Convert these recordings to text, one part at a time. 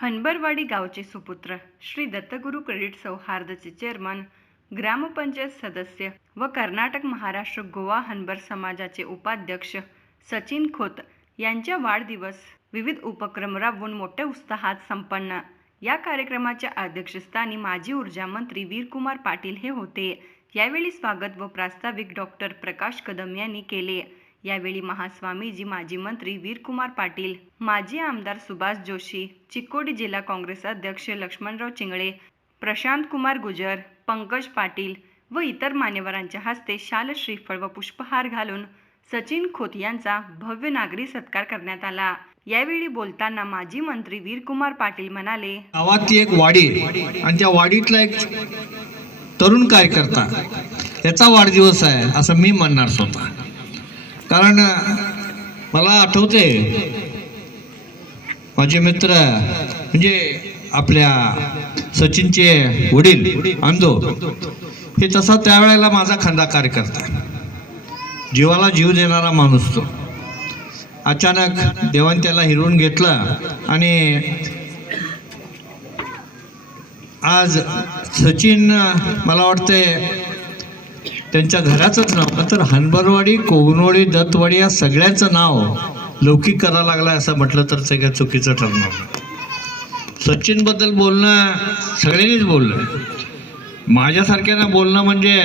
हनबरवाडी गावचे सुपुत्र श्री दत्तगुरू क्रेडिट सौहार्दचे चेअरमन ग्रामपंचायत सदस्य व कर्नाटक महाराष्ट्र गोवा हनबर समाजाचे उपाध्यक्ष सचिन खोत यांच्या वाढदिवस विविध उपक्रम राबवून मोठ्या उत्साहात संपन्न. या कार्यक्रमाच्या अध्यक्षस्थानी माजी ऊर्जा मंत्री वीरकुमार पाटील हे होते. यावेळी स्वागत व प्रास्ताविक डॉक्टर प्रकाश कदम यांनी केले. यावेळी महास्वामीजी माजी मंत्री वीरकुमार पाटील माजी आमदार सुभाष जोशी चिक्कोडी जिल्हा काँग्रेस अध्यक्ष लक्ष्मणराव चिंगळे प्रशांत कुमार गुजर पंकज पाटील व इतर मान्यवरांच्या हस्ते शाल श्रीफळ व पुष्पहार घालून सचिन खोत यांचा भव्य नागरी सत्कार करण्यात आला. यावेळी बोलताना माजी मंत्री वीरकुमार पाटील म्हणाले गावातली एक वाडी आणि त्या वाडीतला एक तरुण कार्यकर्ता याचा वाढदिवस आहे असं मी म्हणणार स्वतः. कारण मला आठवते माझे मित्र म्हणजे आपल्या सचिनचे वडील आंदो हे तसा त्यावेळेला माझा खंदा कार्यकर्ता जीवाला जीव देणारा माणूस तो. अचानक देवान त्याला हिरवून घेतलं आणि आज सचिन मला वाटते त्यांच्या घराचंच नाव. तर हनबरवाडी कोगनवाडी दत्तवाडी या सगळ्यांचं नाव लौकिक करायला लागलं असं म्हटलं तर ते काय चुकीचं ठरणार. सचिनबद्दल बोलणं सगळ्यांनीच बोललं. माझ्यासारख्यानं बोलणं म्हणजे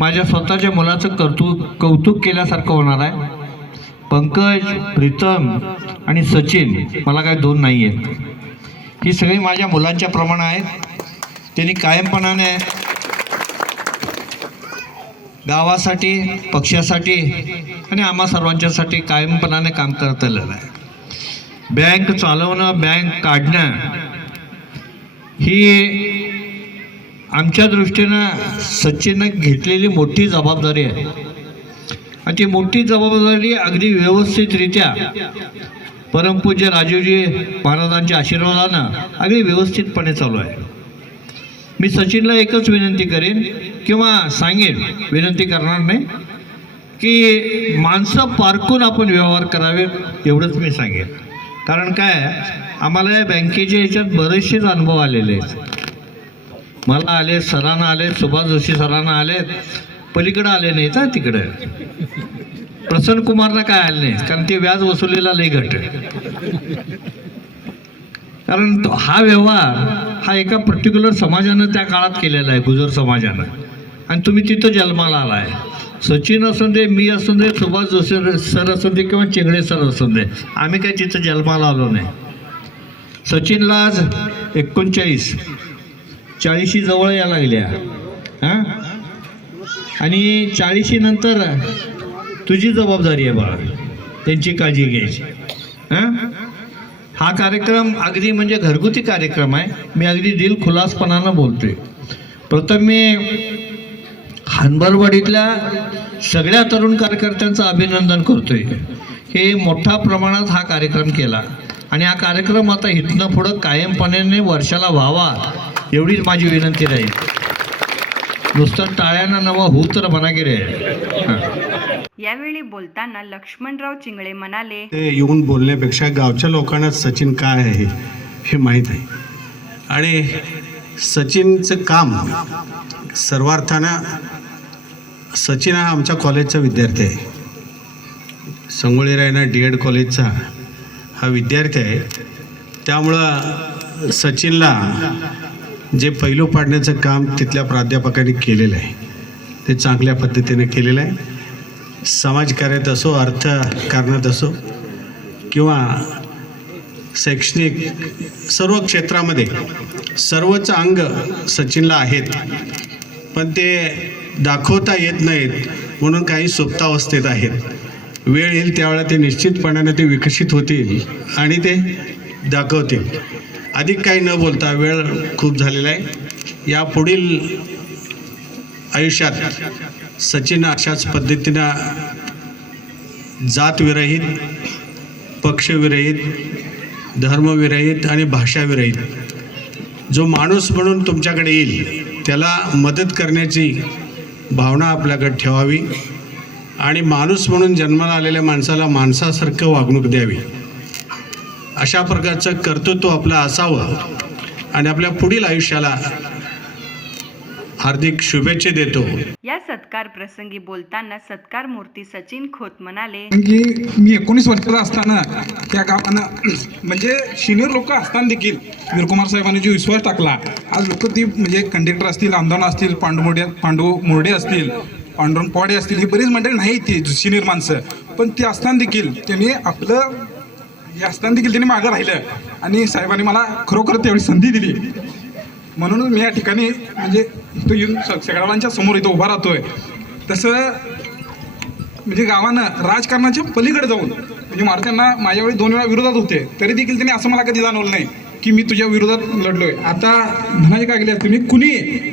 माझ्या स्वतःच्या मुलाचं कौतुक कौतुक केल्यासारखं होणार आहे. पंकज प्रीतम आणि सचिन मला काय दोन नाही आहेत ही सगळी माझ्या मुलांच्या प्रमाण आहेत. त्यांनी कायमपणाने गावासाठी पक्षासाठी आणि आम्हा सर्वांच्यासाठी कायमपणाने काम करत आलेलं आहे. बँक चालवणं बँक काढणं ही आमच्या दृष्टीनं सचिननं घेतलेली मोठी जबाबदारी आहे. आणि ती मोठी जबाबदारी अगदी व्यवस्थितरित्या परमपूज्य राजीवजी महाराजांच्या आशीर्वादानं अगदी व्यवस्थितपणे चालू आहे. मी सचिनला एकच विनंती करेन किंवा सांगेन विनंती करणार नाही की माणसं पारखून आपण व्यवहार करावेत एवढंच मी सांगेन. कारण काय आम्हाला या बँकेच्या याच्यात बरेचसेच अनुभव आलेले आहेत. मला आले सरांना आले सुभाष जोशी सरांना आले पलीकडं आले नाहीत हा तिकडं. प्रसन्न कुमारला काय आले नाहीत कारण ते व्याज वसुलीला लई घट कारण तो हा व्यवहार हा एका पर्टिक्युलर समाजानं त्या काळात केलेला आहे गुजर समाजानं. आणि तुम्ही तिथं जन्माला आलाय. सचिन असून दे मी असून दे सुभाष जोशी सर असून दे किंवा चिंगडे सर असून दे आम्ही काय तिथं जन्माला आलो नाही. सचिनला आज एकोणचाळीस चाळीशी जवळ या लागल्या. हां? आणि चाळीशी नंतर तुझी जबाबदारी आहे बाळा त्यांची काळजी घ्यायची. हां? हा कार्यक्रम अगदी म्हणजे घरगुती कार्यक्रम आहे. मी अगदी दिल खुलासपणानं बोलतोय. प्रथम मी हनबरवाडीतल्या सगळ्या तरुण कार्यकर्त्यांचं अभिनंदन करतोय. हे मोठ्या प्रमाणात हा कार्यक्रम केला. आणि हा कार्यक्रम आता इथनं पुढं कायमपणे वर्षाला व्हावा एवढीच माझी विनंती राहील. नुसतं टाळ्यानं नवा हो तर म्हणा की रे यावेळी बोलताना लक्ष्मणराव चिंगळे म्हणाले ते येऊन बोलण्यापेक्षा गावच्या लोकांना सचिन काय आहे हे माहीत आहे. आणि सचिनचं काम सर्वार्थानं सचिन हा आमच्या कॉलेजचा विद्यार्थी आहे. संगोळी रायना डी एड कॉलेजचा हा विद्यार्थी आहे. त्यामुळं सचिनला जे पैलू पाडण्याचं काम तिथल्या प्राध्यापकांनी केलेलं आहे. ते चांगल्या पद्धतीने केलेलं आहे. समाजकार्यात असो अर्थकारणात असो किंवा शैक्षणिक सर्व क्षेत्रामध्ये सर्वच अंग सचिनला आहेत. पण ते दाखवता येत नाहीत म्हणून काही सुप्तावस्थेत आहेत. वेळ येईल त्यावेळेला ते निश्चितपणाने ते विकसित होतील आणि ते दाखवतील. अधिक काही न बोलता वेळ खूप झालेला आहे. या पुढील आयुष्यात सचिन अशाच पद्धतीनं जातविरहित पक्षविरहित धर्मविरहित आणि भाषाविरहित. जो माणूस म्हणून तुमच्याकडे येईल त्याला मदत करण्याची भावना आपल्याकडे ठेवावी आणि माणूस म्हणून जन्माला आलेल्या माणसाला माणसासारखं वागणूक द्यावी. अशा प्रकारचं कर्तृत्व आपलं असावं आणि आपल्या पुढील आयुष्याला हार्दिक शुभेच्छा देतो. या सत्कार प्रसंगी बोलताना सत्कार मूर्ती सचिन खोत म्हणाले की मी एकोणीस वर्षाचा असताना त्या गावानं म्हणजे सिनियर लोक असताना देखील वीरकुमार साहेबांनी जो विश्वास टाकला आज लोक ती म्हणजे कंडक्टर असतील आमदार असतील पांडू मोडे पांडू मोरडे असतील पांडुरंग पवाडे असतील ही बरीच मंडळी नाही ती सिनियर माणसं. पण ते असताना देखील त्यांनी आपलं हे असताना देखील त्यांनी मागं राहिलं. आणि साहेबांनी मला खरोखर त्यावेळी संधी दिली. म्हणूनच मी या ठिकाणी म्हणजे इथं येऊन स- सगळ्यांच्या समोर इथं उभा राहतोय. तसं म्हणजे गावानं राजकारणाच्या पलीकडे जाऊन म्हणजे महाराजांना माझ्यावेळी दोन वेळा विरोधात होते तरी देखील त्यांनी असं मला कधी जाणवलं नाही की मी तुझ्या विरोधात लढलोय. आता म्हणायचे काय गेले तुम्ही कुणी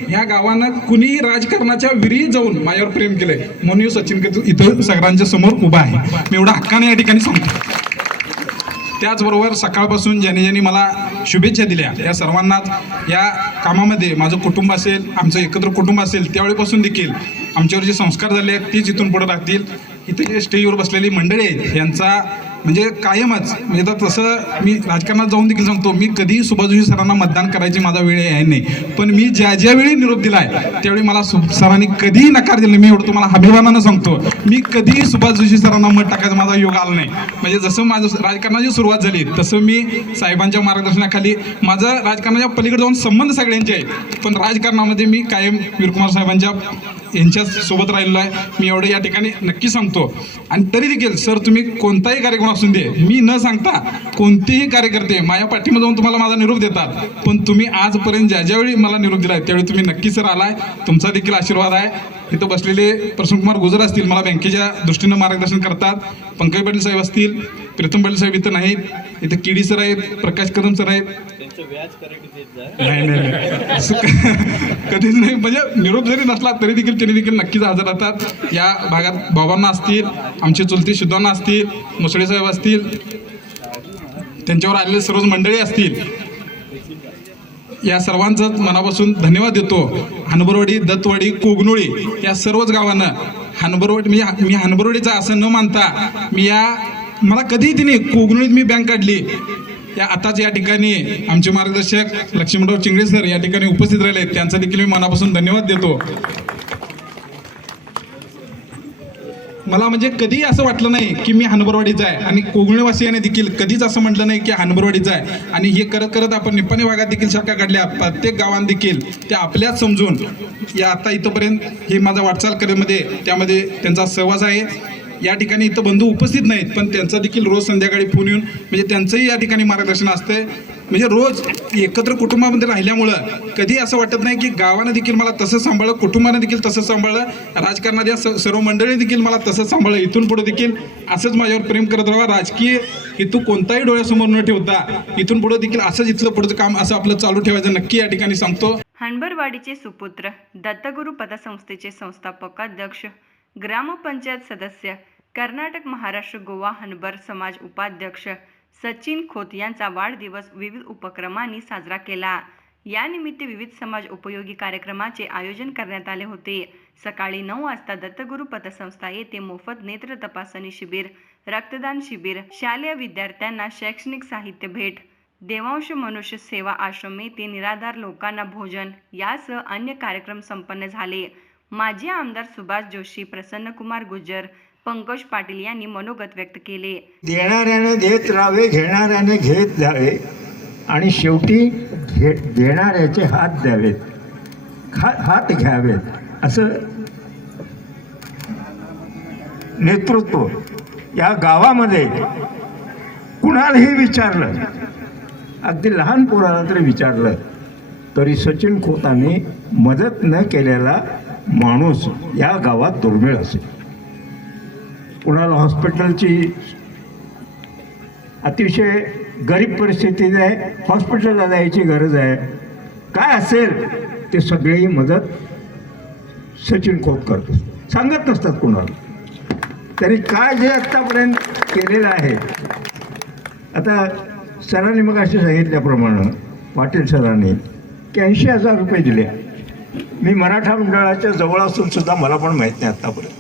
ह्या गावानं कुणी राजकारणाच्या विरी जाऊन माझ्यावर प्रेम केलंय? म्हणून सचिन इथं सगळ्यांच्या समोर उभा आहे. मी एवढा हक्काने या ठिकाणी सांगतो त्याचबरोबर सकाळपासून ज्यांनी ज्यांनी मला शुभेच्छा दिल्या या सर्वांनाच या कामामध्ये माझं कुटुंब असेल आमचं एकत्र कुटुंब असेल त्यावेळीपासून देखील आमच्यावर जे संस्कार झाले आहेत तीच इथून पुढे राहतील. इथे जे स्टेजवर बसलेली मंडळी आहेत यांचा म्हणजे कायमच म्हणजे आता तसं मी राजकारणात जाऊन देखील सांगतो मी कधीही सुभाषजी सरांना मतदान करायची माझा वेळ आहे नाही. पण मी ज्या ज्या वेळी निरोप आहे त्यावेळी मला सु सरांनी कधीही नकार दिला मी एवढं तुम्हाला अभिमानानं सांगतो मी कधीही सुभाष जोशी सरांना मत टाकायचा माझा योग आला नाही. म्हणजे जसं माझं राजकारणाची सुरुवात झाली तसं मी साहेबांच्या मार्गदर्शनाखाली माझं राजकारणाच्या पलीकडे जाऊन संबंध सगळ्यांचे आहेत. पण राजकारणामध्ये मी कायम वीरकुमार साहेबांच्या यांच्या सोबत राहिलेलो आहे. मी एवढं या ठिकाणी नक्की सांगतो. आणि तरी देखील सर तुम्ही कोणताही कार्यक्रम असून दे मी न सांगता कोणतेही कार्यकर्ते माझ्या पाठीमध्ये जाऊन तुम्हाला माझा निरोप देतात. पण तुम्ही आजपर्यंत ज्या ज्यावेळी मला निरोप आहे त्यावेळी तुम्ही नक्की सर आलाय. तुमचा देखील आशीर्वाद आहे. इथं बसलेले प्रसन्नकुमार गुजर असतील मला बँकेच्या दृष्टीनं मार्गदर्शन करतात. पंकज पाटील साहेब असतील प्रीतम पाटील साहेब इथं नाहीत. इथं किडी सर आहेत प्रकाश कदम सर आहेत. नाही कधीच नाही. म्हणजे निरोप जरी नसला तरी देखील त्यांनी देखील नक्कीच हजर राहतात. या भागात बाबांना असतील आमचे चुलते सिद्धांना असतील मुसळे साहेब असतील त्यांच्यावर आलेले सर्वच मंडळी असतील. या सर्वांचाच मनापासून धन्यवाद देतो. हनबरवाडी दत्तवाडी कोगनोळी या सर्वच गावांना. हनबरवाडी म्हणजे मी हनबरवाडीचा असं न मानता मी या मला कधीही तिने कोगनोळीत मी बँक काढली. या आताच या ठिकाणी आमचे मार्गदर्शक लक्ष्मणराव चिंगळे सर या ठिकाणी उपस्थित राहिले. त्यांचा देखील मी मनापासून धन्यवाद देतो. मला म्हणजे कधीही असं वाटलं नाही की मी हनबरवाडीचा आहे आणि कोगणेवासियाने देखील कधीच असं म्हटलं नाही की हनबरवाडीचा आहे आणि हे करत करत आपण निपाणी भागात देखील शाखा काढल्या. प्रत्येक गावांत देखील ते आपल्याच समजून या आता इथंपर्यंत हे माझा वाटचाल करण्यामध्ये त्यामध्ये त्यांचा सहवास आहे. या ठिकाणी इथं बंधू उपस्थित नाहीत पण त्यांचा देखील रोज संध्याकाळी फोन येऊन म्हणजे त्यांचंही या ठिकाणी मार्गदर्शन असते म्हणजे रोज एकत्र कुटुंबामध्ये राहिल्यामुळं कधी असं वाटत नाही की गावानं देखील मला तसं सांभाळलं कुटुंबानं देखील तसं सांभाळलं राजकारणात या स- सर्व मंडळी देखील मला तसंच सांभाळलं इथून पुढे देखील असंच माझ्यावर प्रेम करत राहा राजकीय हेतू कोणताही डोळ्यासमोर न ठेवता इथून पुढे देखील असंच इथलं पुढचं काम असं आपलं चालू ठेवायचं नक्की या ठिकाणी सांगतो. हणबरवाडीचे सुपुत्र दत्तगुरु पदसंस्थेचे संस्थापक अध्यक्ष ग्रामपंचायत सदस्य कर्नाटक महाराष्ट्र गोवा हनबर समाज उपाध्यक्ष सचिन खोत यांचा वाढदिवस विविध उपक्रमांनी साजरा केला. यानिमित्त विविध समाज उपयोगी कार्यक्रमाचे आयोजन करण्यात आले होते. सकाळी नऊ वाजता दत्तगुरू पतसंस्था येथे मोफत नेत्र तपासणी शिबिर रक्तदान शिबिर शालेय विद्यार्थ्यांना शैक्षणिक साहित्य भेट देवांश मनुष्य सेवा आश्रम येथे निराधार लोकांना भोजन यासह अन्य कार्यक्रम संपन्न झाले. माजी आमदार सुभाष जोशी प्रसन्नकुमार गुजर पंकज पाटील यांनी मनोगत व्यक्त केले. देणाऱ्याने देत राहावे घेणाऱ्याने घेत जावे आणि शेवटी घे देणाऱ्याचे हात द्यावेत. खा हात घ्यावेत असं नेतृत्व या गावामध्ये कुणालाही विचारलं. अगदी लहान पोराला तरी विचारलं तरी सचिन खोताने मदत न केलेला माणूस या गावात दुर्मिळ असेल. कुणाला हॉस्पिटलची अतिशय गरीब परिस्थितीत आहे हॉस्पिटलला जायची गरज आहे. काय असेल ते सगळी मदत सचिन खोप करतो. सांगत नसतात कुणाला. तरी काय जे आत्तापर्यंत केलेलं आहे. आता सरांनी मग असे सांगितल्याप्रमाणे पाटील सरांनी की ऐंशी हजार रुपये दिले. मी मराठा मंडळाच्या जवळ असून सुद्धा मला पण माहीत नाही आत्तापर्यंत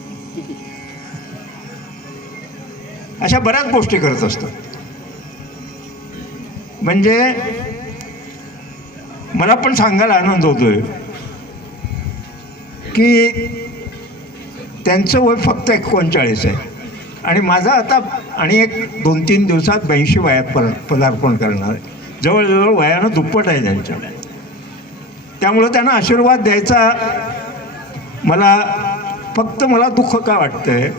अशा बऱ्याच गोष्टी करत असतात. म्हणजे मला पण सांगायला आनंद होतोय की त्यांचं वय फक्त एकोणचाळीस आहे. आणि माझा आता आणि एक दोन तीन दिवसात ब्याऐंशी वयात पदार्पण करणार आहे. जवळजवळ वयानं दुप्पट आहे त्यांच्या. त्यामुळं त्यांना आशीर्वाद द्यायचा मला फक्त मला दुःख का वाटतंय?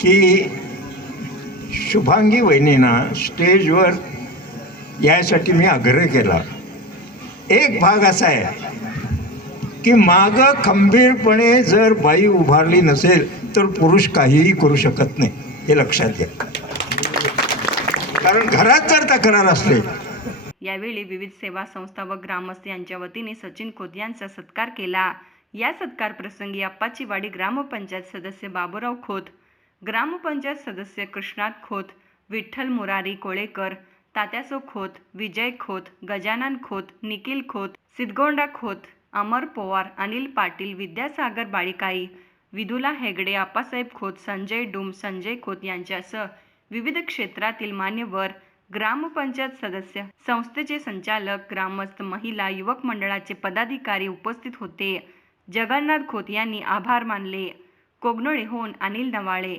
की शुभांगी वहिनींना स्टेजवर यासाठी मी आग्रह केला. एक भाग असा आहे की मागं खंबीरपणे जर बाई उभारली नसेल तर पुरुष काहीही करू शकत नाही हे लक्षात घ्या. कारण घरात जर तक्रार असले. यावेळी विविध सेवा संस्था व ग्रामस्थ यांच्या वतीने सचिन खोत यांचा सत्कार केला. या सत्कार प्रसंगी अप्पाचीवाडी ग्रामपंचायत सदस्य बाबूराव खोत ग्रामपंचायत सदस्य कृष्णात खोत विठ्ठल मुरारी कोळेकर तात्यासो खोत विजय खोत गजानन खोत निखिल खोत सिद्धगोंडा खोत अमर पोवार अनिल पाटील विद्यासागर बाळिकाई विदुला हेगडे आप्पासाहेब खोत संजय डुम संजय खोत यांच्यासह विविध क्षेत्रातील मान्यवर ग्रामपंचायत सदस्य संस्थेचे संचालक ग्रामस्थ महिला युवक मंडळाचे पदाधिकारी उपस्थित होते. जगन्नाथ खोत यांनी आभार मानले. कोगनोळेहून अनिल नवाळे